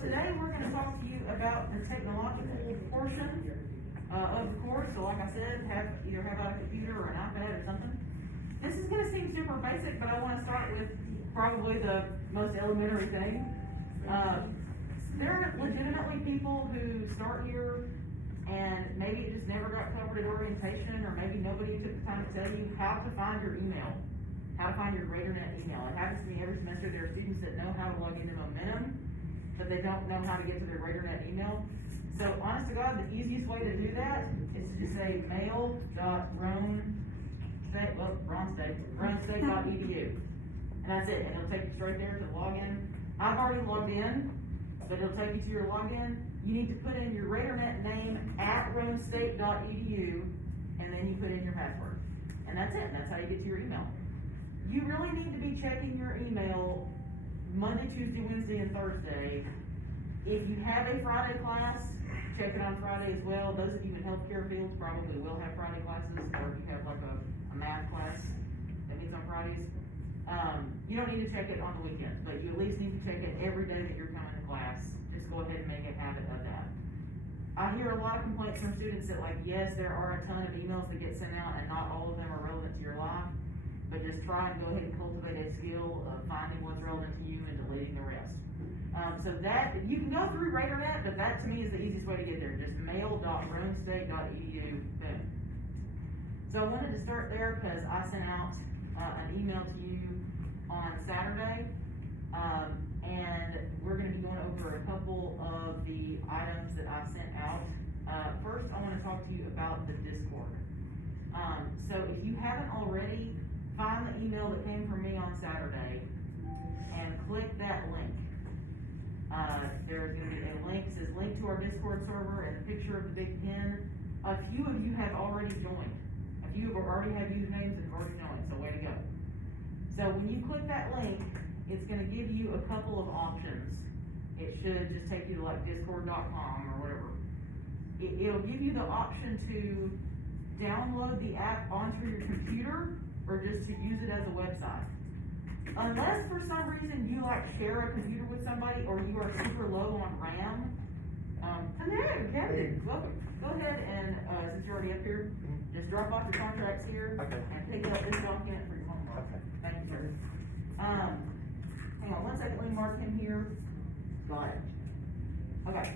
today we're going to talk to you about the technological portion of the course. So like I said, either have a computer or an iPad or something. This is going to seem super basic, but I want to start with probably the most elementary thing. There are legitimately people who start here and maybe it just never got covered at orientation, or maybe nobody took the time to tell you how to find your email, how to find your Raidernet email. It happens to me every semester. There are students that know how to log into Momentum, but they don't know how to get to their Raidernet email. So honest to God, the easiest way to do that is to just say mail.ronstate.edu. And that's it, and it'll take you straight there to the login. I've already logged in, but it'll take you to your login. You need to put in your Raidernet name at ronstate.edu, and then you put in your password. And that's it, and that's how you get to your email. You really need to be checking your email Monday, Tuesday, Wednesday, and Thursday. If you have a Friday class, check it on Friday as well. Those of you in healthcare fields probably will have Friday classes, or if you have like a math class that meets on Fridays. You don't need to check it on the weekends, but you at least need to check it every day that you're coming to class. Just go ahead and make a habit of that. I hear a lot of complaints from students that yes, there are a ton of emails that get sent out and not all of them are relevant to your life, but just try and go ahead and cultivate a skill of finding what's relevant to you and deleting the rest. So that, you can go through Raidernet, but that to me is the easiest way to get there. Just mail.ronstate.edu, boom. So I wanted to start there because I sent out an email to you on Saturday, and we're going to be going over a couple of the items that I sent out. First, I want to talk to you about the Discord. So if you haven't already, find the email that came from me on Saturday and click that link. There's going to be a link, it says link to our Discord server and a picture of the big pen. A few of you have already joined. A few have already had usernames and have already joined, so way to go. So when you click that link, it's going to give you a couple of options. It should just take you to like discord.com or whatever. It'll give you the option to download the app onto your computer or just to use it as a website. Unless for some reason you share a computer with somebody or you are super low on RAM. Hello, Captain. Welcome. Go ahead and, since you're already up here, just drop off your contracts here and pick up this document for your homework. Okay. Thank you, sir. Hang on one second, let me mark him here. Got it. Okay.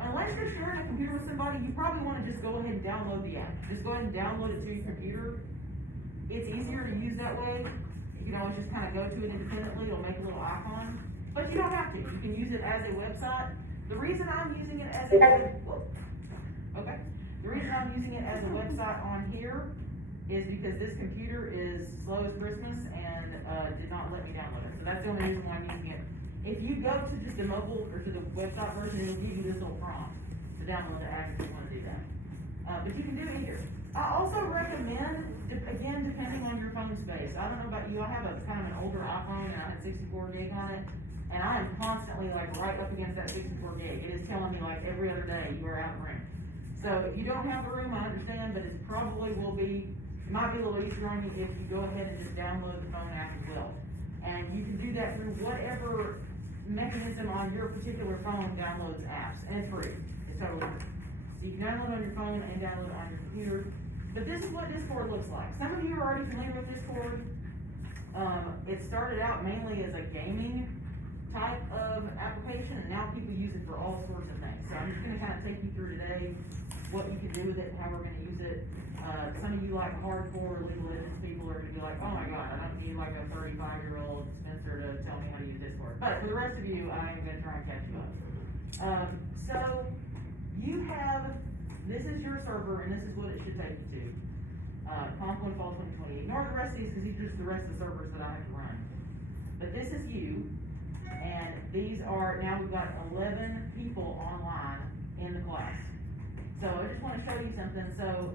Unless you're sharing a computer with somebody, you probably want to just go ahead and download the app. Just go ahead and download it to your computer. It's easier to use that way. You can always just kind of go to it independently. It'll make a little icon. But you don't have to. You can use it as a website. The reason I'm using it as a The reason I'm using it as a website on here is because this computer is slow as Christmas and did not let me download it. So that's the only reason why I'm using it. If you go to just the mobile or to the website version, it'll give you this little prompt to download the app if you want to do that. But you can do it here. I also recommend, again, depending on your phone space. I don't know about you, I have a kind of an older iPhone and I have 64 gig on it, and I am constantly right up against that 64 gig. It is telling me every other day you are out of room. So if you don't have the room, I understand, but it probably might be a little easier on you if you go ahead and just download the phone app as well. And you can do that through whatever mechanism on your particular phone downloads apps, and it's free. It's totally free. So you can download it on your phone and download it on your computer. But this is what Discord looks like. Some of you are already familiar with Discord. It started out mainly as a gaming type of application, and now people use it for all sorts of things. So I'm just going to kind of take you through today what you can do with it and how we're going to use it. Some of you hardcore legal business people are going to be like, oh my God, I don't need a 35-year-old Spencer to tell me how to use Discord. But for the rest of you, I am going to try and catch you up. So you have, this is your server, and this is what it should take you to. Conf1 Fall 2020. Ignore the rest of these because these are just the rest of the servers that I have to run. But this is you, and these are, now we've got 11 people online in the class. So I just want to show you something. So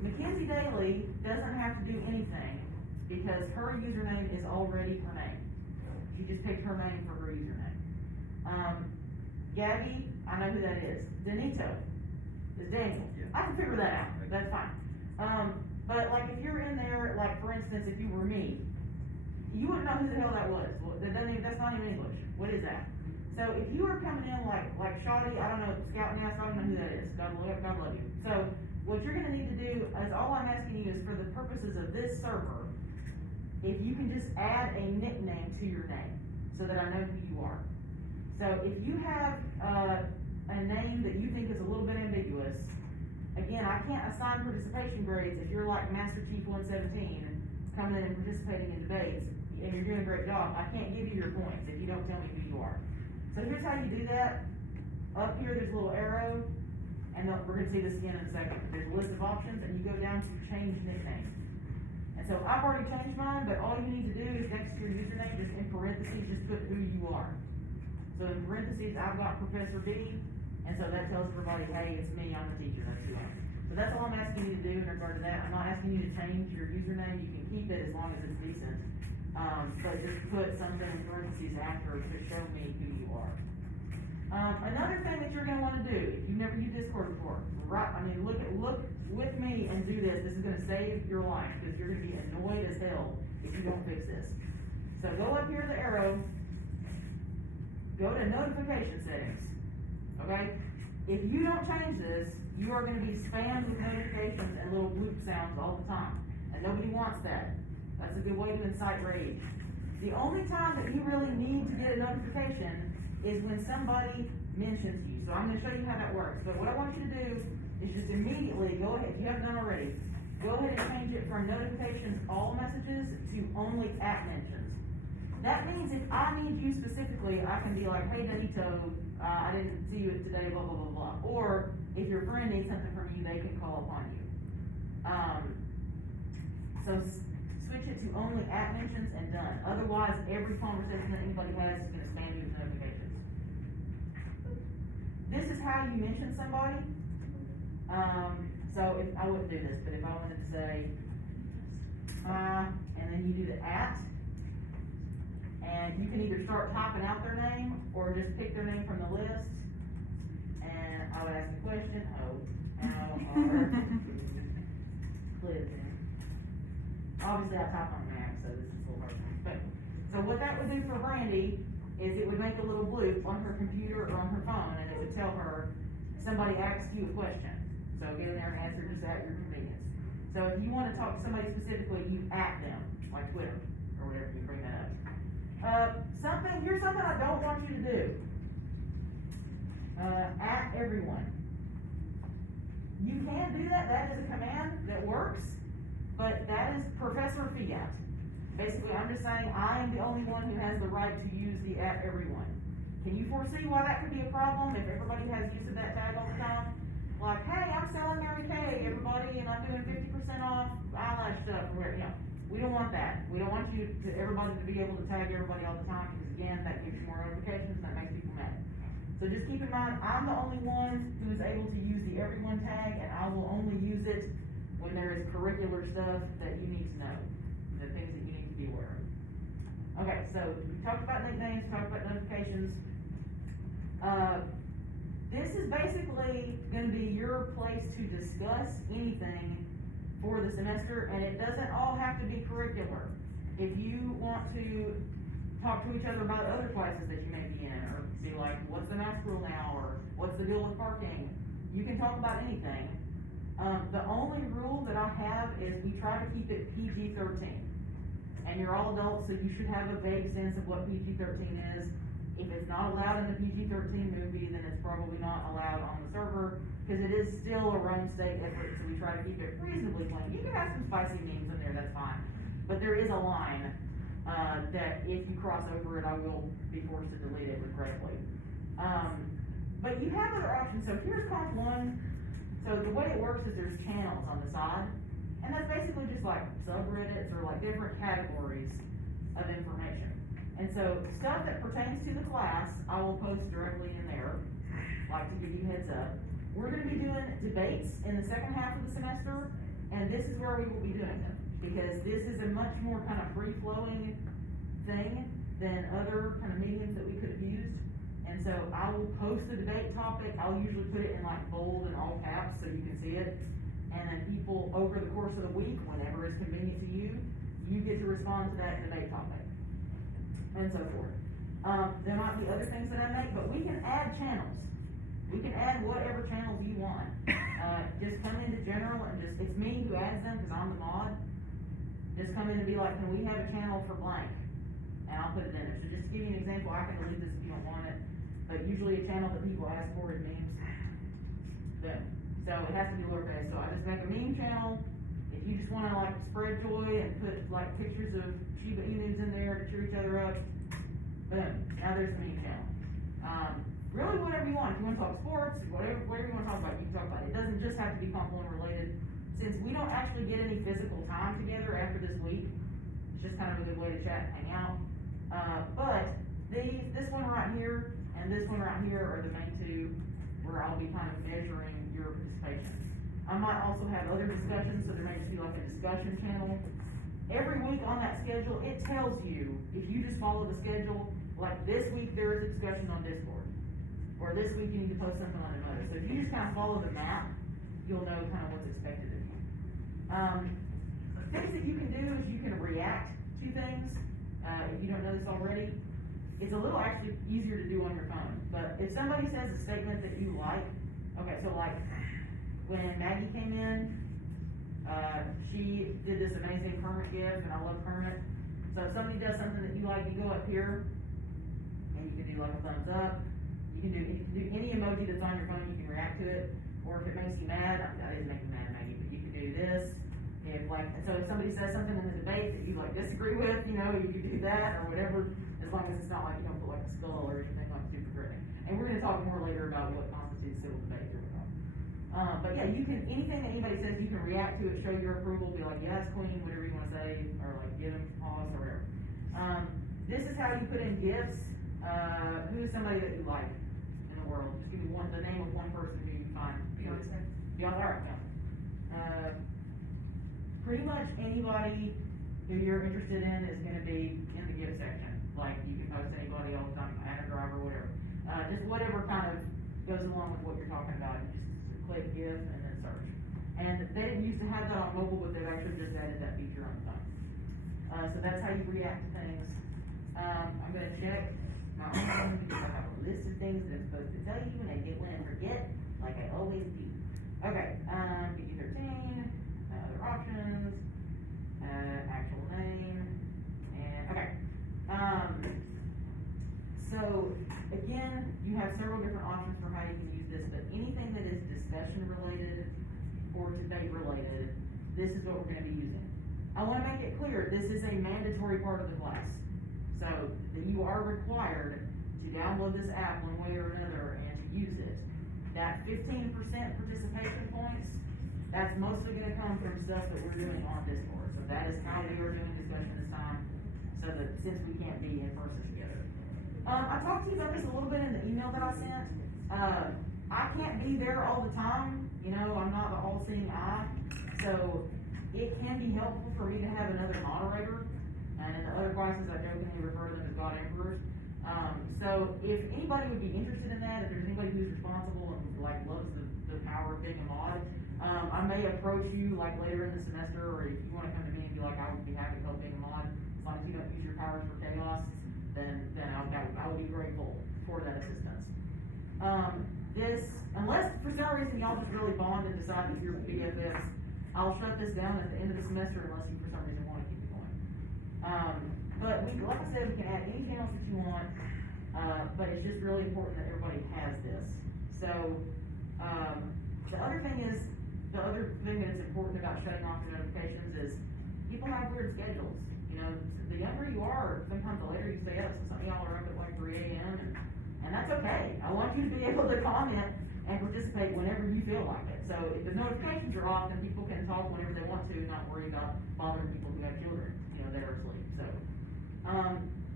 Mackenzie Daly doesn't have to do anything because her username is already her name. She just picked her name for her username. Gabby, I know who that is. Danito is Daniel. Yeah. I can figure that out. That's fine. But if you're in there, for instance, if you were me, you wouldn't know who the hell that was. Well, that's not even English. What is that? So if you are coming in like Shoddy, I don't know, Scout Nest, I don't know who that is. God love you. So what you're gonna need to do is, all I'm asking you is, for the purposes of this server, if you can just add a nickname to your name so that I know who you are. So if you have a name that you think is a little bit ambiguous, again, I can't assign participation grades if you're like Master Chief 117 coming in and participating in debates and you're doing a great job. I can't give you your points if you don't tell me who you are. So here's how you do that. Up here there's a little arrow, and we're going to see this again in a second. There's a list of options, and you go down to change nickname. And so I've already changed mine, but all you need to do is next to your username, just in parentheses, just put who you are. So in parentheses, I've got Professor B, and so that tells everybody, hey, it's me, I'm the teacher, that's who I am. So that's all I'm asking you to do in regard to that. I'm not asking you to change your username. You can keep it as long as it's decent. But just put something in parentheses after to show me who you are. Another thing that you're going to want to do, if you've never used Discord before, look with me and do this. This is going to save your life, because you're going to be annoyed as hell if you don't fix this. So go up here to the arrow, go to notification settings, okay? If you don't change this, you are going to be spammed with notifications and little bloop sounds all the time, and nobody wants that. That's a good way to incite rage. The only time that you really need to get a notification is when somebody mentions you. So I'm going to show you how that works. But what I want you to do is just immediately go ahead, if you haven't done already, go ahead and change it from notifications all messages to only at mentions. That means if I need you specifically, I can be like, hey Danito, I didn't see you today, blah, blah, blah, blah. Or if your friend needs something from you, they can call upon you. So switch it to only at mentions and done. Otherwise, every conversation that anybody has is going to spam you with notifications. This is how you mention somebody. So if I wouldn't do this, but if I wanted to say, and then you do the at, and you can either start typing out their name or just pick their name from the list. And I would ask the question, obviously I type on Mac, so this is a little hard. But so what that would do for Brandy is it would make a little bloop on her computer or on her phone, and it would tell her somebody asked you a question. So get in there and answer just at your convenience. So if you want to talk to somebody specifically, you at them, like Twitter or whatever, you bring that up. Here's something I don't want you to do. At everyone. You can do that. That is a command that works, but that is Professor Fiat. Basically, I'm just saying I am the only one who has the right to use the at everyone. Can you foresee why that could be a problem if everybody has use of that tag all the time? Like, hey, I'm selling Mary Kay, everybody, and I'm doing 50% off eyelash stuff, or whatever. We don't want that. We don't want everybody to be able to tag everybody all the time, because again, that gives you more notifications and that makes people mad. So just keep in mind, I'm the only one who is able to use the everyone tag, and I will only use it when there is curricular stuff that you need to know, the things that you need to be aware of. Okay, so we talked about nicknames, talked about notifications. This is basically going to be your place to discuss anything for the semester, and it doesn't all have to be curricular. If you want to talk to each other about other classes that you may be in, or see like, what's the math rule now, or what's the deal with parking, you can talk about anything. The only rule that I have is we try to keep it PG-13. And you're all adults, so you should have a vague sense of what PG-13 is. If it's not allowed in the PG-13 movie, then it's probably not allowed on the server, because it is still a Rome State effort, so we try to keep it reasonably plain. You can have some spicy memes in there, that's fine. But there is a line that if you cross over it, I will be forced to delete it regretfully. But you have other options. So here's Conf 1. So the way it works is there's channels on the side, and that's basically just like subreddits or like different categories of information. And so stuff that pertains to the class, I will post directly in there, like to give you a heads up. We're going to be doing debates in the second half of the semester, and this is where we will be doing them, because this is a much more kind of free-flowing thing than other kind of mediums that we could have used. And so I will post the debate topic. I'll usually put it in like bold and all caps so you can see it. And then people over the course of the week, whenever it's convenient to you, you get to respond to that debate topic. and so forth. There might be other things that I make, but we can add channels. We can add whatever channels you want. Just come into general and just, it's me who adds them because I'm the mod. Just come in and be like, can we have a channel for blank? And I'll put it in there. So just to give you an example, I can delete this if you don't want it, but usually a channel that people ask for is memes. So it has to be lowercase, so I just make a meme channel. If you just wanna like spread joy and put like pictures of Shiba Inus in there to cheer each other up, boom, now there's the meme channel. Really whatever you want. If you wanna talk sports, whatever you wanna talk about, you can talk about it. It doesn't just have to be Pump-One related. Since we don't actually get any physical time together after this week, it's just kind of a good way to chat and hang out. But this one right here and this one right here are the main two where I'll be kind of measuring your participation. I might also have other discussions, so there may just be like a discussion channel. Every week on that schedule, it tells you, if you just follow the schedule, like this week there is a discussion on Discord, or this week you need to post something on another. So if you just kind of follow the map, you'll know kind of what's expected of you. Things that you can do is you can react to things. If you don't know this already, it's a little actually easier to do on your phone. But if somebody says a statement that you like, okay, so like when Maggie came in, she did this amazing Kermit gift, and I love Kermit. So if somebody does something that you like, you go up here, and you can do like a thumbs up. You can do any emoji that's on your phone, you can react to it. Or if it makes you mad, I didn't make you mad, Maggie, but you can do this. So if somebody says something in the debate that you like disagree with, you know, you can do that or whatever, as long as it's not like you don't put like a skull or anything like super threatening. And we're gonna talk more later about what constitutes civil debate here. But yeah, you can, anything that anybody says, you can react to it, show your approval, be like, yes, queen, whatever you wanna say, or like give them pause or whatever. This is how you put in gifts. Who is somebody that you like in the world? Just give me the name of one person who you find. Beyonce, alright, yeah. Pretty much anybody who you're interested in is gonna be in the gift section. Like, you can post anybody all the time, add a driver, whatever. Just whatever kind of goes along with what you're talking about. You just click gift and then search. And they didn't used to have that on mobile, but they've actually just added that feature on the phone. So that's how you react to things. I'm gonna check my own phone because I have a list of things that I'm supposed to tell you, and I get one and forget, like I always do. Okay, PG-13, other options, actual name, and, okay. So, again, you have several different options for how you can use this, but anything that is discussion related or debate related, this is what we're gonna be using. I wanna make it clear, this is a mandatory part of the class. So, that you are required to download this app one way or another and to use it. That 15% participation points, that's mostly gonna come from stuff that we're doing on Discord. So that is how we are doing discussion this time, so that since we can't be in person together. I talked to you about this a little bit in the email that I sent. I can't be there all the time, you know, I'm not the all-seeing eye, so it can be helpful for me to have another moderator, and in the other classes I jokingly refer to them as God Emperors. So if anybody would be interested in that, if there's anybody who's responsible and like loves the power of being a mod, I may approach you like later in the semester, or if you wanna come to me and be like, I would be happy to help being a mod, as long as you don't use your powers for chaos, then I would be grateful for that assistance. Unless for some reason y'all just really bond and decide that you're BFFs, I'll shut this down at the end of the semester unless you for some reason wanna keep it going. But like I said, we can add any channels that you want, but it's just really important that everybody has this. So, the other thing that's important about shutting off the notifications is people have weird schedules. You know, the younger you are, sometimes the later you stay up, so some of y'all are up at like 3 a.m. and that's okay. I want you to be able to comment and participate whenever you feel like it. So if the notifications are off, then people can talk whenever they want to, not worry about bothering people who have children, you know, that are asleep.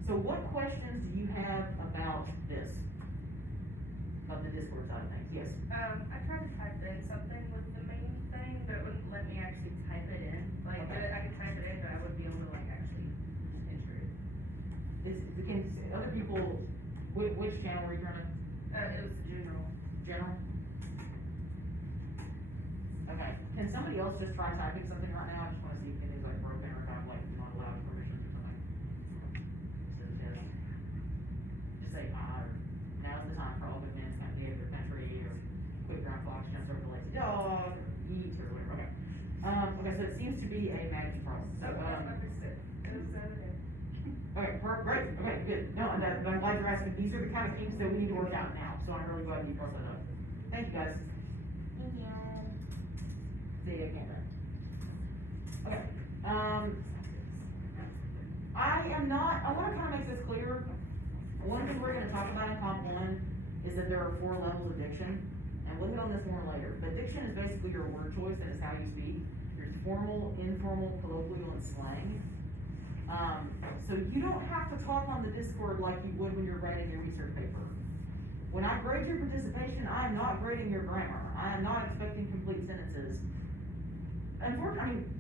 So what questions do you have about this? About the Discord side of things? Yes? I tried to type in something with the main thing, but it wouldn't let me actually type it in. Like, okay. I could type it in, but I wouldn't be able to, like, actually enter it. Other people, which channel were you trying to? It was general. General? Okay. Can somebody else just try typing something right now? I just want to see if anything's like broken or kind of like not allowed permissions or something. seems to be a magic process, so, Understood. It was evident. okay, great, okay, good. No, I'm glad you're asking, these are the kind of things that we need to work out now, so I'm really glad you brought that up. Thank you, guys. Thank you. See you again. Okay, I wanna kinda make this clear. One thing we're gonna talk about in comp one is that there are 4 levels of diction, and we'll hit on this more later. But diction is basically your word choice and it's how you speak. There's formal, informal, colloquial, and slang. So you don't have to talk on the Discord like you would when you're writing your research paper. When I grade your participation, I am not grading your grammar. I am not expecting complete sentences.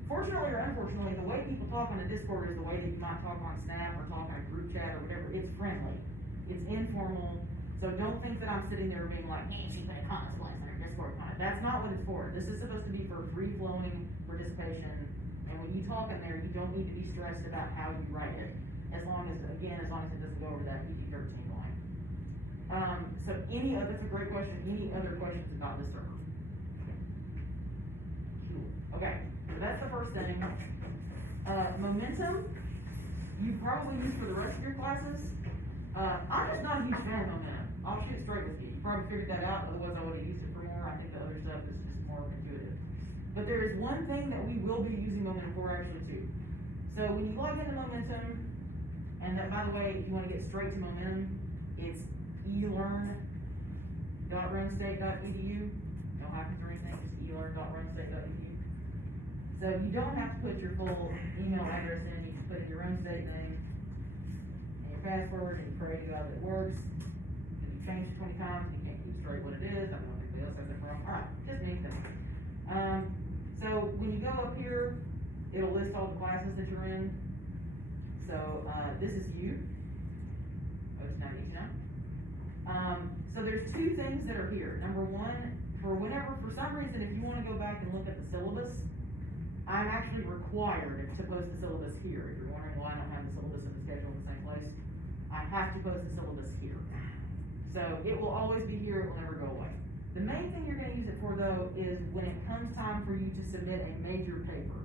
Fortunately or unfortunately, the way people talk on the Discord is the way that you might talk on Snap or talk on a group chat or whatever. It's friendly. It's informal. So don't think that I'm sitting there being like, hey, she put a comment twice on her Discord comment. That's not what it's for. This is supposed to be for free-flowing participation. And when you talk in there, you don't need to be stressed about how you write it. As long as it doesn't go over that PG-13 line. So that's a great question. Any other questions about this server? Okay, so that's the first thing. Momentum, you probably use for the rest of your classes. I'm just not a huge fan of momentum. I'll shoot straight with you. You probably figured that out, otherwise I would have used it for more. I think the other stuff is just more intuitive. But there is one thing that we will be using momentum for actually too. So when you log into momentum, and that, by the way, if you want to get straight to momentum, it's elearn.runstate.edu. No hyphens or anything, just elearn.runstate.edu. So you don't have to put your full email address in, you can put in your own state name and your password, and you pray to God that it works. If you change it 20 times, you can't keep straight what it is. I don't know if anybody else has that problem. Alright, just me thing. So when you go up here, it'll list all the classes that you're in. So, this is you. Oh, it's not easy now. So there's 2 things that are here. Number one, for some reason, if you wanna go back and look at the syllabus, I'm actually required to post the syllabus here. If you're wondering why I don't have the syllabus in the schedule in the same place, I have to post the syllabus here. So it will always be here, it will never go away. The main thing you're gonna use it for though is when it comes time for you to submit a major paper.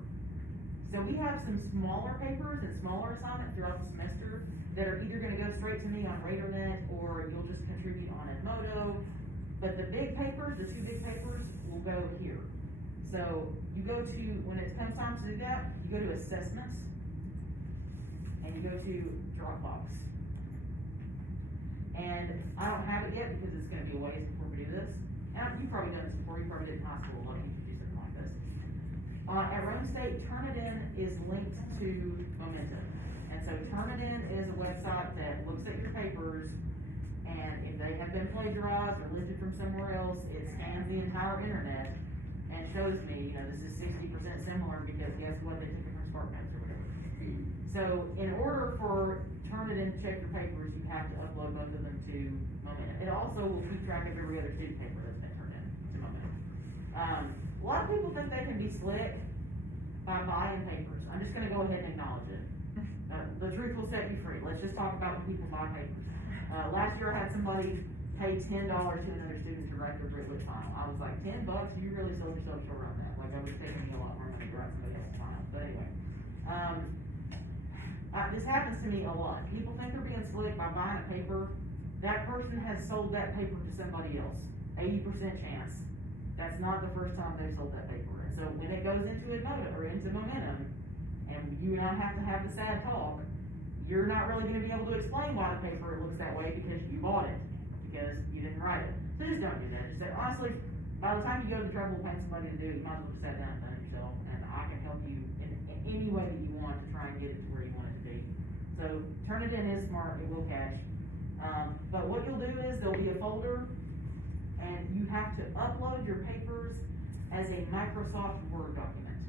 So we have some smaller papers and smaller assignments throughout the semester that are either gonna go straight to me on Raidernet or you'll just contribute on Edmodo. But the big papers, the 2 big papers, will go here. So you go to, when it comes time to do that, you go to assessments and you go to Dropbox. And I don't have it yet because it's gonna be a ways before we do this. And you've probably done this before, you probably did in high school, a lot of you do something like this. At Rhone State, Turnitin is linked to Momentum. And so Turnitin is a website that looks at your papers, and if they have been plagiarized or lifted from somewhere else, it scans the entire internet and shows me, this is 60% similar because guess what, they took it from SparkNotes or whatever. So in order for Turnitin to check your papers, you have to upload both of them to Momentum. It also will keep track of every other student paper that's been turned in to Momentum. A lot of people think they can be slick by buying papers. I'm just gonna go ahead and acknowledge it. The truth will set you free. Let's just talk about when people buy papers. Last year I had somebody pay $10 to another student to write their Britwood final. I was like, $10? You really sold yourself short on that. Like, I was taking me a lot more money to write somebody else's final. But anyway, this happens to me a lot. People think they're being slick by buying a paper. That person has sold that paper to somebody else. 80% chance. That's not the first time they've sold that paper. And so when it goes into Edmodo or into Momentum, and you and I have to have the sad talk, you're not really gonna be able to explain why the paper looks that way because you bought it, because you didn't write it. So just don't do that. Just say, honestly, by the time you go to trouble paying somebody to do it, you might as well just sit down and done it yourself, and I can help you in any way that you want to try and get it to where you want it to be. So Turnitin is smart, it will catch. But what you'll do is there'll be a folder, and you have to upload your papers as a Microsoft Word document.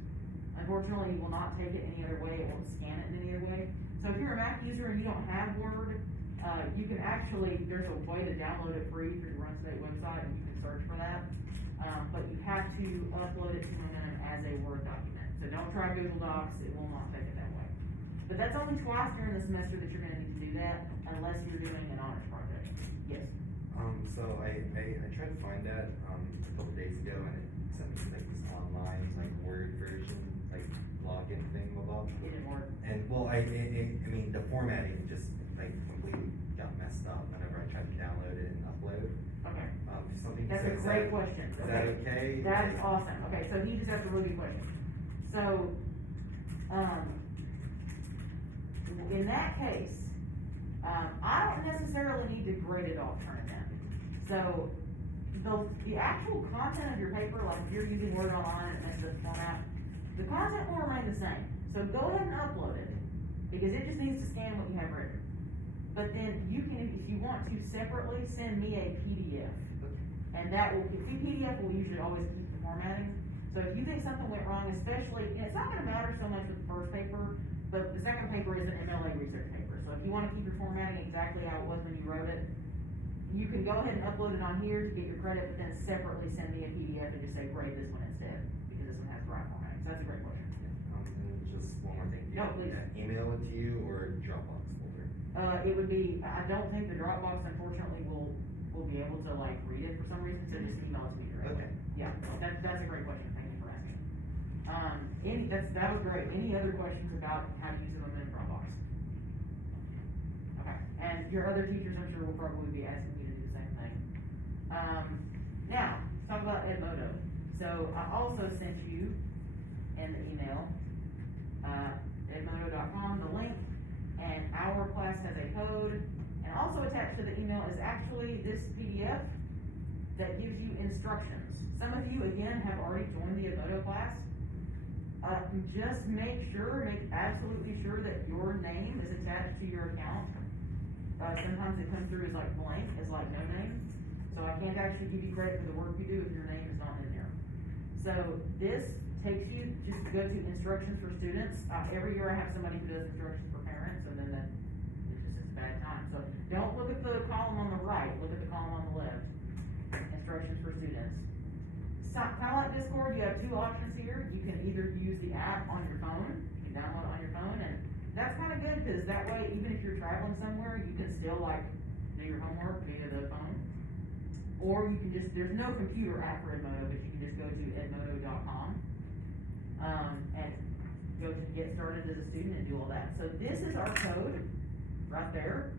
Unfortunately, it will not take it any other way, it won't scan it in any other way. So if you're a Mac user and you don't have Word, you can actually, there's a way to download it free through the Run State website, and you can search for that. But you have to upload it to Momentum as a Word document. So don't try Google Docs, it will not take it that way. But that's only twice during the semester that you're gonna need to do that, unless you're doing an honors project. Yes? So I tried to find that, a couple days ago, and it sent me like this online, like Word version, like login thingamabob. It didn't work. And, well, I mean, the formatting just, like, completely got messed up whenever I tried to download it and upload. Okay. Something, That's so a is great that- question. Is that okay? That's awesome. Okay, so he just asked a really good question. So, in that case, I don't necessarily need to grade it off, turn it in. So, the actual content of your paper, like if you're using Word Online and it messes up the format, the content will remain the same. So go ahead and upload it, because it just needs to scan what you have written. But then you can, if you want to, separately send me a PDF. And that will, if the PDF will usually always keep the formatting. So if you think something went wrong, especially, and it's not gonna matter so much with the first paper, but the second paper is an MLA research paper. So if you wanna keep your formatting exactly how it was when you wrote it, you can go ahead and upload it on here to get your credit, but then separately send me a PDF and just say, grade this one instead, because this one has the right formatting. So that's a great question. And just one more thing. No, please. Email it to you or Dropbox folder? It would be, I don't think the Dropbox unfortunately will be able to like read it for some reason, so just email it to me directly. Okay. Yeah, that's a great question, thank you for asking. That was great, any other questions about how to use them in Dropbox? Okay, and your other teachers, I'm sure will probably be asking you to do the same thing. Now, let's talk about Edmodo. So I also sent you in the email, edmodo.com, the link, and our class has a code, and also attached to the email is actually this PDF that gives you instructions. Some of you, again, have already joined the Edmodo class. Just make absolutely sure that your name is attached to your account. Sometimes it comes through as like blank, as like no name. So I can't actually give you credit for the work you do if your name is not in there. So this takes you, just go to instructions for students. Every year I have somebody who does instructions for parents, and then that, it's just a bad time. So don't look at the column on the right, look at the column on the left. Instructions for students. So, kind of like Discord, you have two options here. You can either use the app on your phone, you can download it on your phone, and that's kind of good, because that way, even if you're traveling somewhere, you can still like do your homework via the phone. Or you can just, there's no computer app for Edmodo, but you can just go to edmodo.com, and go to get started as a student and do all that. So this is our code, right there.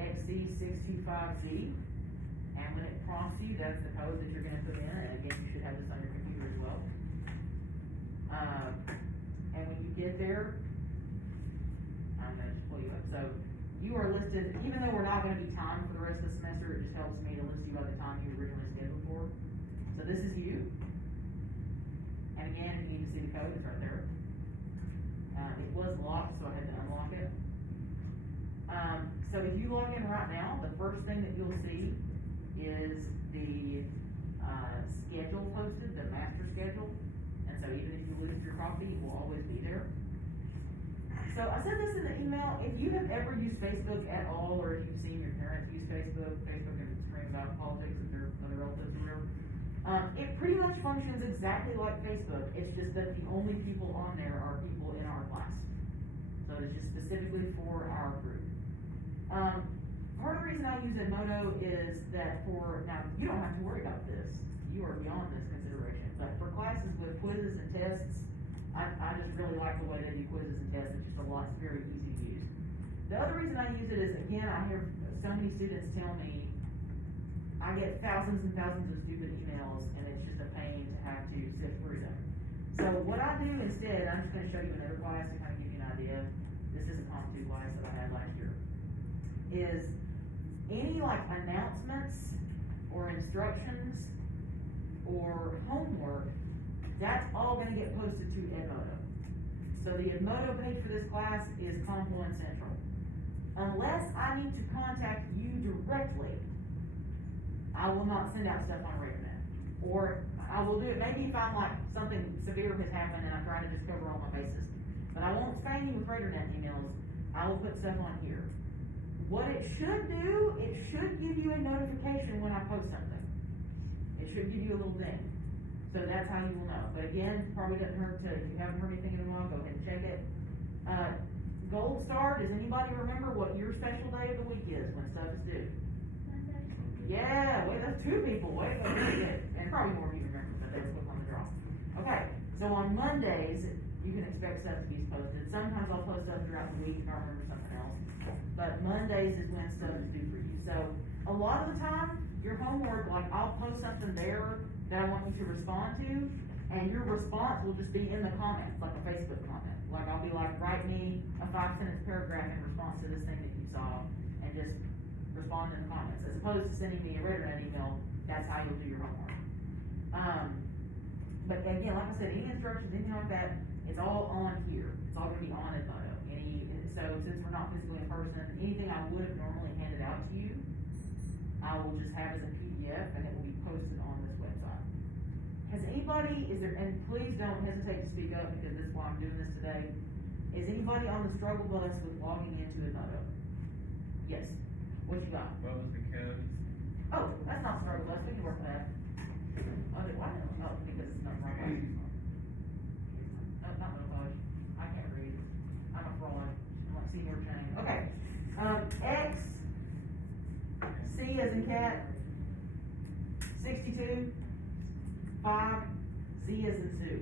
XC625Z, and when it prompts you, that's the code that you're gonna put in, and again, you should have this on your computer as well. And when you get there, I'm gonna just pull you up, so you are listed, even though we're not gonna be timed for the rest of the semester, it just helps me to list you by the time you originally scheduled for. So this is you, and again, if you need to see the code, it's right there. It was locked, so I had to unlock it. So if you log in right now, the first thing that you'll see is the schedule posted, the master schedule. And so even if you lose your copy, it will always be there. So I said this in the email, if you have ever used Facebook at all, or if you've seen your parents use Facebook and scream about politics with their other relatives or whatever, it pretty much functions exactly like Facebook. It's just that the only people on there are people in our class. So it's just specifically for our group. Part of the reason I use Edmodo is that now you don't have to worry about this, you are beyond this consideration, but for classes with quizzes and tests, I just really like the way they do quizzes and tests. It's just it's very easy to use. The other reason I use it is, again, I hear so many students tell me, I get thousands and thousands of stupid emails, and it's just a pain to have to sift through them. So what I do instead, I'm just gonna show you another class to kind of give you an idea. This is a Comp 2 class that I had last year. Is any like announcements or instructions or homework, that's all gonna get posted to Edmodo. So the Edmodo page for this class is Confluent Central. Unless I need to contact you directly, I will not send out stuff on Raidernet. Or I will do it maybe if I'm like, something severe has happened and I'm trying to just cover all my bases. But I won't spam you with Raidernet emails, I will put stuff on here. What it should do, it should give you a notification when I post something. It should give you a little ding. So that's how you will know. But again, probably doesn't hurt to, if you haven't heard anything in a while, go ahead and check it. Gold Star, does anybody remember what your special day of the week is when stuff is due? Yeah, wait, that's two people, wait, very good. And probably more of you remember, but that's what's on the draw. Okay, so on Mondays, you can expect stuff to be posted. Sometimes I'll post stuff throughout the week if I remember something else. But Mondays is when stuff is due for you. So a lot of the time, your homework, like I'll post something there that I want you to respond to, and your response will just be in the comments, like a Facebook comment. Like I'll be like, write me a 5-sentence paragraph in response to this thing that you saw, and just respond in the comments, as opposed to sending me a Raidernet email. That's how you'll do your homework. But again, like I said, any instructions, anything like that, it's all on here. It's all gonna be on Edmodo. So since we're not physically in person, anything I would have normally handed out to you, I will just have as a PDF, and it will be posted on this website. Has anybody, and please don't hesitate to speak up, because this is why I'm doing this today. Is anybody on the struggle bus with logging into Edmodo? Yes. What you got? What was the code? Oh, that's not struggle bus, we can work with that. Oh, why? Oh, because it's not right. No, not Monopage. I can't read. I'm a fraud. I'm like senior training. Okay. X, C as in cat, 62, 5, Z as in Sue.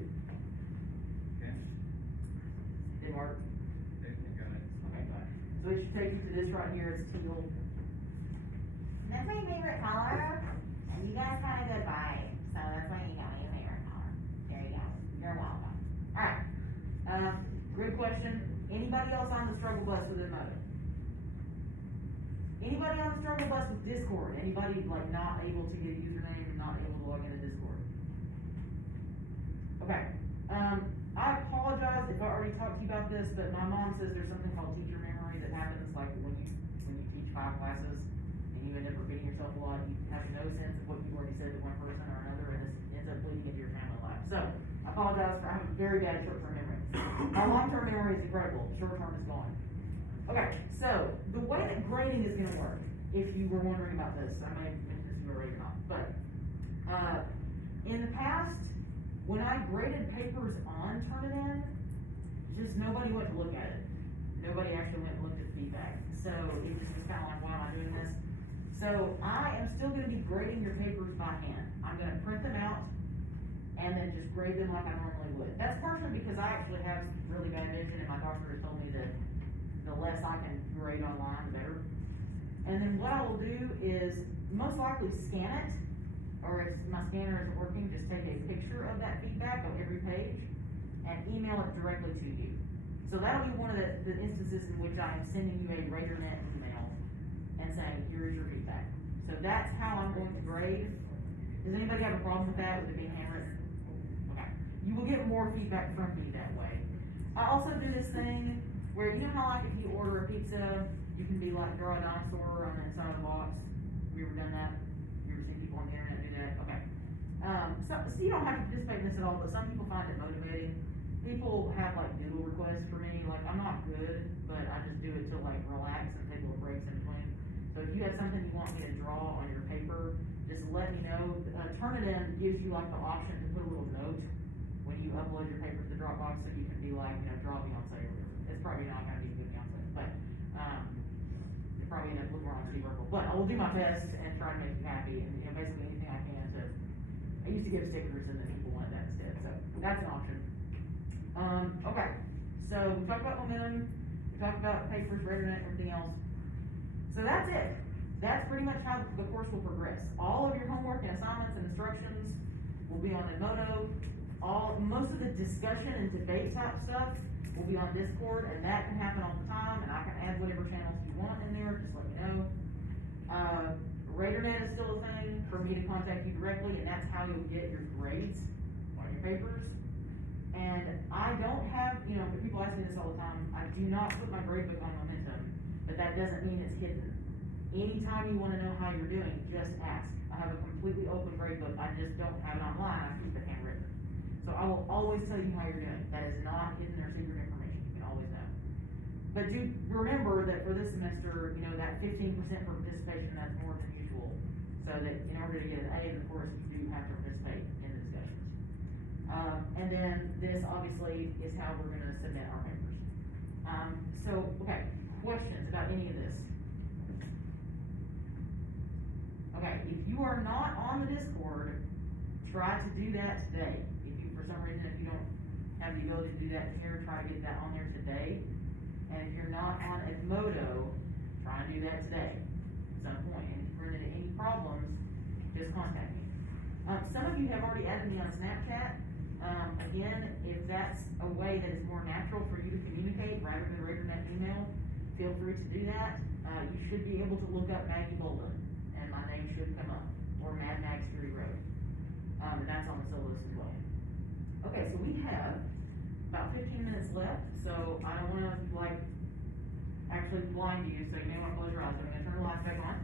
Okay. Did work? Okay, got it. Okay, got it. So it should take you to this right here, it's teal. And that's my favorite color, and you guys had a good vibe, so that's why you got me a favorite color. There you go. You're welcome. Alright, good question. Anybody else on the struggle bus with Edmodo? Anybody on the struggle bus with Discord? Anybody like not able to get a username and not able to log into Discord? Okay, I apologize if I already talked to you about this, but my mom says there's something called teacher memory that happens like when you teach 5 classes and you end up repeating yourself a lot, you have no sense of what you already said to one person or another, and this ends up bleeding into your family life. So, I apologize for having very bad short-term memory. My long-term memory is incredible, short-term is gone. Okay, so, the way that grading is gonna work, if you were wondering about this, I may have mentioned this to you already or not, but, in the past, when I graded papers on Turnitin, just nobody went to look at it. Nobody actually went and looked at the feedback. So it just was kinda like, why am I doing this? So I am still gonna be grading your papers by hand. I'm gonna print them out and then just grade them like I normally would. That's partially because I actually have really bad vision, and my doctor has told me that the less I can grade online, the better. And then what I will do is most likely scan it, or if my scanner isn't working, just take a picture of that feedback on every page and email it directly to you. So that'll be one of the instances in which I am sending you a Raidernet email and saying, here is your feedback. So that's how I'm going to grade. Does anybody have a problem with that, with it being handwritten? Okay. You will get more feedback from me that way. I also do this thing where, you know how like if you order a pizza, you can be like, draw a dinosaur on the inside of the box? Have you ever done that? You ever seen people on the internet do that? Okay. So you don't have to participate in this at all, but some people find it motivating. People have like doodle requests for me, like I'm not good, but I just do it to like relax and take little breaks in between. So if you have something you want me to draw on your paper, just let me know. Turnitin gives you like the option to put a little note when you upload your paper to the Dropbox, so you can be like, you know, draw Beyonce or whatever. It's probably not gonna be good Beyonce, but it's probably end up looking wrong Steve Urkel. But I will do my best and try to make you happy, and you know, basically anything I can to. I used to give stickers, and then people wanted that instead, so that's an option. Okay, so we talked about momentum, we talked about papers, Raidernet, everything else. So that's it. That's pretty much how the course will progress. All of your homework and assignments and instructions will be on Edmodo. Most of the discussion and debate type stuff will be on Discord, and that can happen all the time, and I can add whatever channels you want in there, just let me know. Raidernet is still a thing for me to contact you directly, and that's how you'll get your grades on your papers. And I don't have, you know, people ask me this all the time, I do not put my gradebook on Momentum, but that doesn't mean it's hidden. Anytime you wanna know how you're doing, just ask. I have a completely open gradebook, I just don't have it online, I keep it handwritten. So I will always tell you how you're doing. That is not hidden or secret information, you can always know. But do remember that for this semester, you know, that 15% for participation, that's more than usual. So that in order to get an A in the course, you do have to participate in the discussions. And then this obviously is how we're gonna submit our papers. Okay, questions about any of this? Okay, if you are not on the Discord, try to do that today. If you for some reason depending if you don't have the ability to do that here, try to get that on there today. And if you're not on Edmodo, try and do that today, at some point. And if you run into any problems, just contact me. Some of you have already added me on Snapchat. Again, if that's a way that is more natural for you to communicate rather than Raidernet email, feel free to do that. You should be able to look up Maggie Bolden, and my name should come up, or Mad Max Fury Road. And that's on the solo list as well. Okay, so we have about 15 minutes left, so I don't wanna, actually blind you, so you may wanna close your eyes, but I'm gonna turn the lights back on.